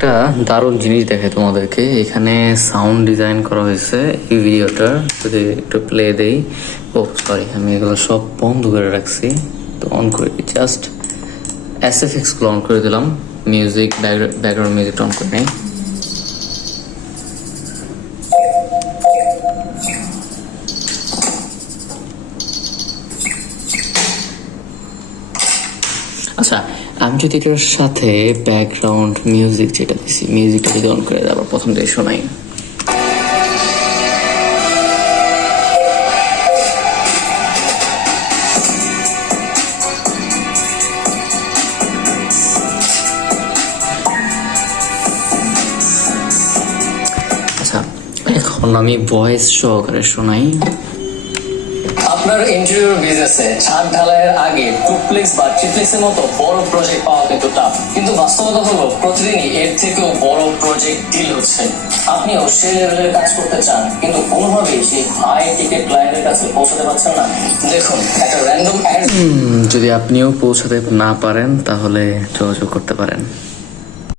একটা দারুণ জিনিস দেখে তোমাদেরকে। এখানে সাউন্ড ডিজাইন করা হয়েছে এই ভিডিওটা। যদি একটু প্লে দেই, ও সরি, আমি এগুলো সব বন্ধ করে রাখছি, তো অন করে দিই। জাস্ট এসএফএক্স গুলো অন করে দিলাম, মিউজিক ব্যাকগ্রাউন্ড মিউজিকটা অন করে নেই। আচ্ছা, আমি যদি এটার সাথে ব্যাকগ্রাউন্ড মিউজিক যেটা দিছি, মিউজিকটা যদি অন করে আবার প্রথম থেকে শোনাই। আচ্ছা, এখন আমি ভয়েস সহকারে শোনাই। আপনার ইন্টেরিয়র বিজনেসে ছাদ ঢালাইয়ের আগে ডুপ্লেক্স বা ট্রিপ্লেক্সের মতো বড় প্রজেক্ট পাওয়া কিন্তু টাফ, কিন্তু বাস্তবতা হলো প্রতিদিনই এর থেকেও বড় প্রজেক্ট ডিল হচ্ছে। আপনিও সেই লেভেলের কাজ করতে চান, কিন্তু কোনোভাবেই সেই হাই টিকেট ক্লায়েন্টের কাছে পৌঁছাতে পারছেন না। দেখুন, একটা র্যান্ডম অ্যাড যদি আপনিও পৌঁছাতে না পারেন তাহলে যোগাযোগ করতে পারেন।